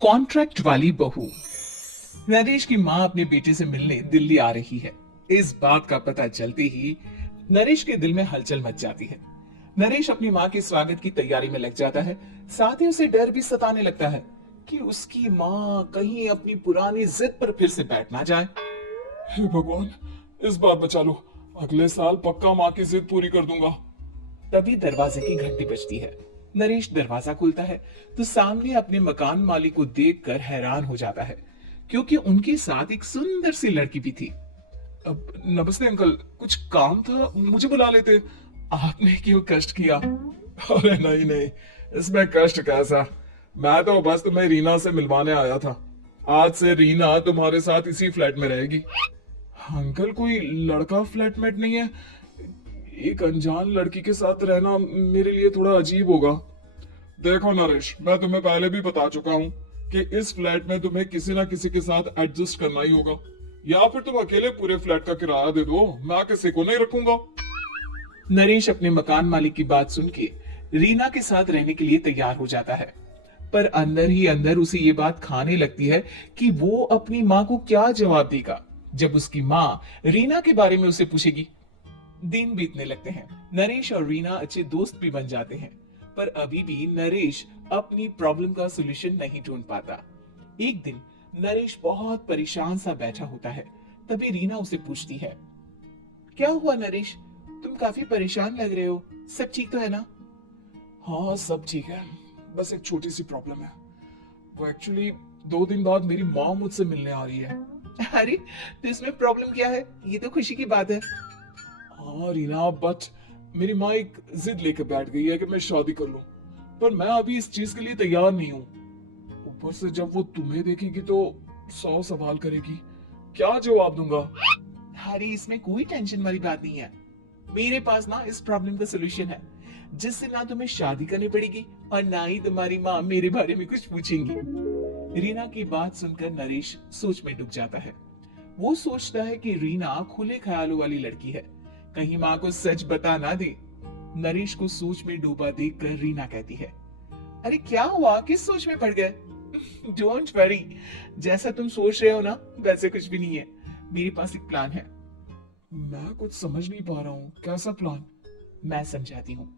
Contract वाली बहू। नरेश की माँ अपने बेटे से मिलने दिल्ली आ रही है। इस बात का पता चलते ही नरेश के दिल में हलचल मच जाती है। नरेश अपनी माँ के स्वागत की तैयारी में लग जाता है। साथ ही उसे डर भी सताने लगता है कि उसकी माँ कहीं अपनी पुरानी जिद पर फिर से बैठ ना जाए। हे भगवान, इस बार बचा लो। अगले साल पक्का माँ की जिद पूरी कर दूंगा। तभी दरवाजे की घंटी बजती है। नरेश दरवाजा खोलता है तो सामने अपने मकान मालिक को देखकर हैरान हो जाता है, क्योंकि उनके साथ एक सुंदर सी लड़की भी थी। अब नमस्ते अंकल, कुछ काम था, मुझे बुला लेते। आपने क्यों कष्ट किया? अरे नहीं नहीं, इसमें कष्ट कैसा। मैं तो बस तुम्हें रीना से मिलवाने आया था। आज से रीना तुम्हारे साथ इसी फ्लैट में रहेगी। अंकल, कोई लड़का फ्लैटमेट नहीं है? एक अनजान लड़की के साथ रहना मेरे लिए थोड़ा अजीब होगा। देखो नरेश, मैं तुम्हें पहले भी बता चुका हूँ कि इस फ्लैट में तुम्हें किसी ना किसी के साथ एडजस्ट करना ही होगा, या फिर तुम अकेले पूरे फ्लैट का किराया दे दो, मैं किसी को नहीं रखूंगा। नरेश अपने मकान मालिक की बात सुन के रीना के साथ रहने के लिए तैयार हो जाता है, पर अंदर ही अंदर उसे ये बात खाने लगती है कि वो अपनी माँ को क्या जवाब देगा जब उसकी माँ रीना के बारे में उसे पूछेगी। दिन बीतने लगते हैं। नरेश और रीना अच्छे दोस्त भी बन जाते हैं, पर अभी भी नरेश अपनी प्रॉब्लम का सलूशन नहीं ढूंढ पाता। एक दिन नरेश बहुत परेशान सा बैठा होता है। तभी रीना उसे पूछती है, क्या हुआ नरेश, तुम काफी परेशान लग रहे हो, सब ठीक तो है ना? हाँ सब ठीक है, बस एक छोटी सी प्रॉब्लम है। वो एक्चुअली 2 दिन बाद मेरी माँ मुझसे मिलने आ रही है। अरे, तो इसमें प्रॉब्लम क्या है? ये तो खुशी की बात है। हाँ रीना, बट मेरी माँ एक जिद लेकर बैठ गई है कि मैं शादी कर लूं, पर मैं अभी इस चीज के लिए तैयार नहीं हूँ। ऊपर से जब वो तुम्हें देखेगी तो 100 सवाल करेगी। क्या जवाब दूंगा? अरे, इसमें कोई टेंशन वाली बात नहीं है। मेरे पास ना इस प्रॉब्लम का सोल्यूशन है, जिससे ना तुम्हें शादी करनी पड़ेगी और ना ही तुम्हारी माँ मेरे बारे में कुछ पूछेंगी। रीना की बात सुनकर नरेश सोच में डूब जाता है। वो सोचता है कि रीना खुले ख्यालों वाली लड़की है, कहीं माँ को सच बता ना दे। नरेश को सोच में डूबा देखकर रीना कहती है, अरे क्या हुआ, किस सोच में पड़ गए? डोंट वरी, जैसा तुम सोच रहे हो ना वैसे कुछ भी नहीं है। मेरे पास एक प्लान है। मैं कुछ समझ नहीं पा रहा हूँ, कैसा प्लान? मैं समझाती हूँ।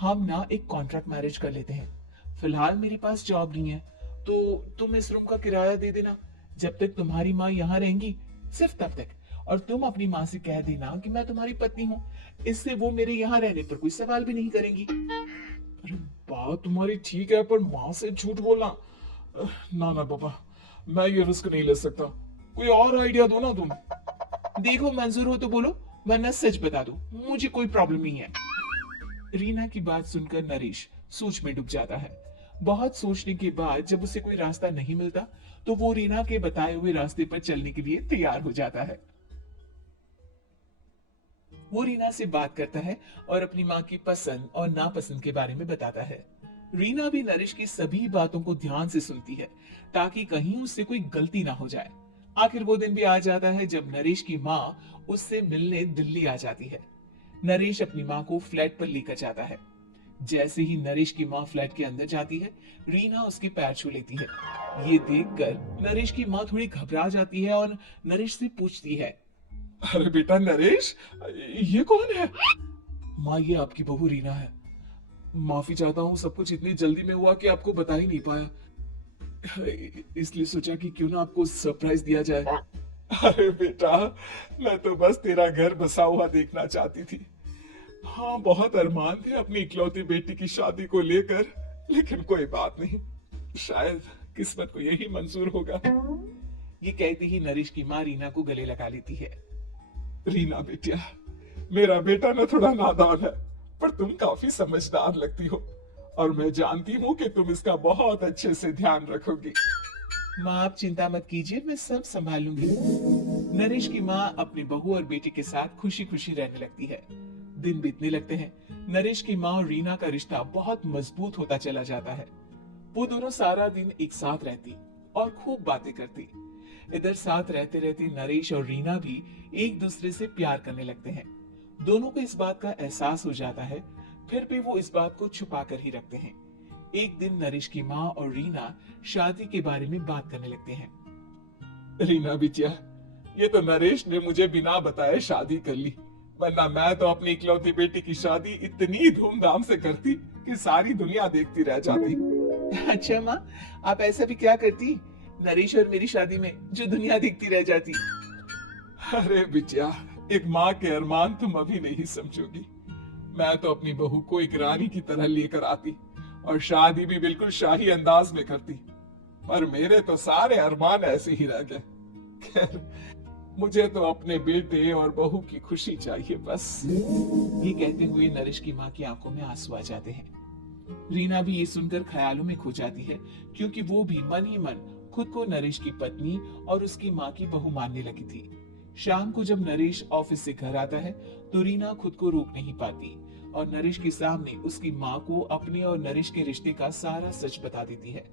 हम ना एक कॉन्ट्रैक्ट मैरिज कर लेते हैं। फिलहाल मेरे पास जॉब नहीं है, तो तुम इस रूम का किराया दे देना जब तक तुम्हारी माँ यहाँ रहेंगी, सिर्फ तब तक। और तुम अपनी माँ से कह देना कि मैं तुम्हारी पत्नी हूँ। इससे वो मेरे यहाँ रहने पर कोई सवाल भी नहीं करेंगी। अरे बात तुम्हारी ठीक है, पर माँ से झूठ बोलना, ना ना पापा, मैं ये रिस्क नहीं ले सकता। कोई और आइडिया दो ना तुम। देखो, मंजूर हो तो बोलो, वरना सच बता दो, मुझे कोई प्रॉब्लम नहीं है। रीना की बात सुनकर नरेश सोच में डूब जाता है। बहुत सोचने के बाद जब उसे कोई रास्ता नहीं मिलता, तो वो रीना के बताए हुए रास्ते पर चलने के लिए तैयार हो जाता है। वो रीना से बात करता है और अपनी माँ की पसंद और नापसंद के बारे में बताता है। रीना भी नरेश की सभी बातों को ध्यान से सुनती है, ताकि कहीं उससे कोई गलती ना हो जाए। आखिर वो दिन भी आ जाता है जब नरेश की माँ उससे मिलने दिल्ली आ जाती है। नरेश अपनी माँ को फ्लैट पर लेकर जाता है। जैसे ही नरेश की माँ फ्लैट के अंदर जाती है, रीना उसके पैर छू लेती है। ये देखकर नरेश की माँ थोड़ी घबरा जाती है और नरेश से पूछती है, अरे बेटा नरेश, ये कौन है? माँ ये आपकी बहू रीना है। माफी चाहता हूँ, सब कुछ इतनी जल्दी में हुआ कि आपको बता ही नहीं पाया, इसलिए सोचा कि क्यों ना आपको सरप्राइज दिया जाए। अरे बेटा, मैं तो बस तेरा घर बसा हुआ देखना चाहती थी। हाँ, बहुत अरमान थे अपनी इकलौती बेटी की शादी को लेकर, लेकिन कोई बात नहीं, शायद किस्मत को यही मंजूर होगा। ये कहते ही नरेश की माँ रीना को गले लगा लेती है। रीना बेटिया, मेरा बेटा ना थोड़ा नादान है, पर तुम काफी समझदार लगती हो, और मैं जानती हूँ कि तुम इसका बहुत अच्छे से ध्यान रखोगी। माँ आप चिंता मत कीजिए, मैं सब संभाल लूंगी। नरेश की माँ अपनी बहू और बेटे के साथ खुशी खुशी रहने लगती है। दिन बीतने लगते हैं। नरेश की माँ और रीना का रिश्ता बहुत मजबूत होता चला जाता है। वो दोनों सारा दिन एक साथ रहती और खूब बातें करती। इधर साथ रहते रहते नरेश और रीना भी एक दूसरे से प्यार करने लगते हैं। दोनों को इस बात का एहसास हो जाता है, फिर भी वो इस बात को छुपा कर ही रखते हैं। एक दिन नरेश की माँ और रीना शादी के बारे में बात करने लगते हैं। रीना बिटिया, ये तो नरेश ने मुझे बिना बताए शादी कर ली, वरना मैं तो अपनी इकलौती बेटी की शादी इतनी धूमधाम से करती कि सारी दुनिया देखती रह जाती। अच्छा माँ, आप ऐसा भी क्या करती नरेश और मेरी शादी में जो दुनिया देखती रह जाती? अरे बिटिया, एक माँ के अरमान तुम अभी नहीं समझोगी। मैं तो अपनी बहू को एक रानी की तरह लेकर आती और शादी भी बिल्कुल शाही अंदाज में करती, पर मेरे तो सारे अरमान ऐसे ही रह गए। खैर, मुझे तो अपने बेटे और बहू की खुशी चाहिए बस। ये कहते हुए नरेश की माँ की आंखों में आंसू आ जाते हैं। रीना भी ये सुनकर ख्यालों में खो जाती है, क्योंकि वो भी मन ही मन खुद को नरेश की पत्नी और उसकी माँ की बहू मानने लगी थी। शाम को जब नरेश ऑफिस से घर आता है तो रीना खुद को रोक नहीं पाती और नरेश के सामने उसकी माँ को अपने और नरेश के रिश्ते का सारा सच बता देती है।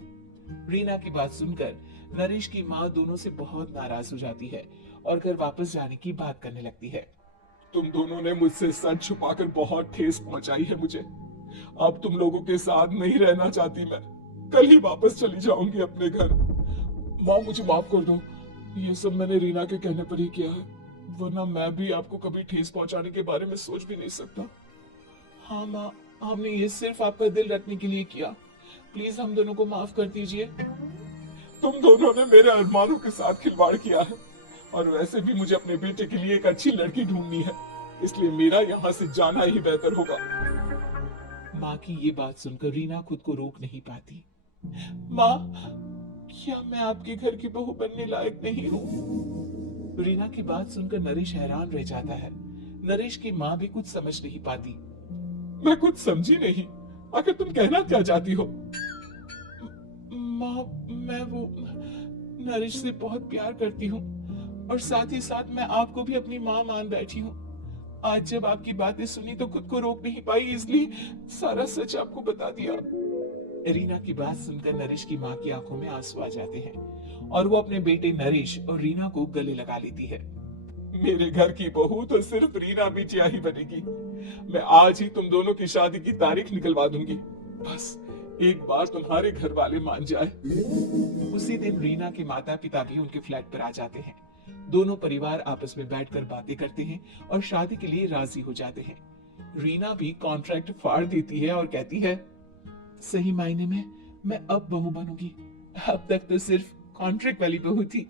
रीना की बात सुनकर नरेश की माँ दोनों से बहुत नाराज हो जाती है और घर वापस जाने की बात करने लगती है। तुम दोनों ने मुझसे सच छुपाकर बहुत ठेस पहुंचाई है मुझे। अब तुम लोगों के साथ नहीं रहना चाहती मैं। कल ही वापस चली जाऊंगी अपने घर। माँ, मुझे माफ कर दो। ये सब मैंने रीना के कहने पर ही किया है, वरना मैं भी आपको कभी ठेस पहुंचाने के बारे में सोच भी नहीं सकता। हाँ माँ, हमने ये सिर्फ आपका दिल रखने के लिए किया। प्लीज हम दोनों को माफ कर दीजिए। तुम दोनों ने मेरे अरमानों के साथ खिलवाड़ किया है, और वैसे भी मुझे अपने बेटे के लिए एक अच्छी लड़की ढूंढनी है, इसलिए मेरा यहाँ से जाना ही बेहतर होगा। माँ की ये बात सुनकर रीना खुद को रोक नहीं पाती। माँ, क्या मैं आपके घर की बहू बनने लायक नहीं हूँ? रीना की बात सुनकर नरेश हैरान रह जाता है। नरेश की माँ भी कुछ समझ नहीं पाती। मैं कुछ समझी नहीं, आखिर तुम कहना क्या चाहती हो? माँ, मैं वो नरेश से बहुत प्यार करती हूँ और साथ ही साथ मैं आपको भी अपनी माँ मान बैठी हूँ। आज जब आपकी बातें सुनी तो खुद को रोक नहीं पाई, इसलिए सारा सच आपको बता दिया। रीना की बात सुनकर नरेश की माँ की आंखों में आंसू आ जाते हैं और वो अपने बेटे नरेश और रीना को गले लगा लेती है। मेरे घर की बहू तो सिर्फ रीना बिटिया ही बनेगी। मैं आज ही तुम दोनों की शादी की तारीख निकलवा दूंगी, बस एक बार तुम्हारे घर वाले मान जाए। उसी दिन रीना के माता पिता भी उनके फ्लैट पर आ जाते हैं। दोनों परिवार आपस में बैठकर बातें करते हैं और शादी के लिए राजी हो जाते हैं। रीना भी कॉन्ट्रैक्ट फाड़ देती है और कहती है, सही मायने में मैं अब बहू बनूंगी। अब तक तो सिर्फ कॉन्ट्रैक्ट वाली बहू थी।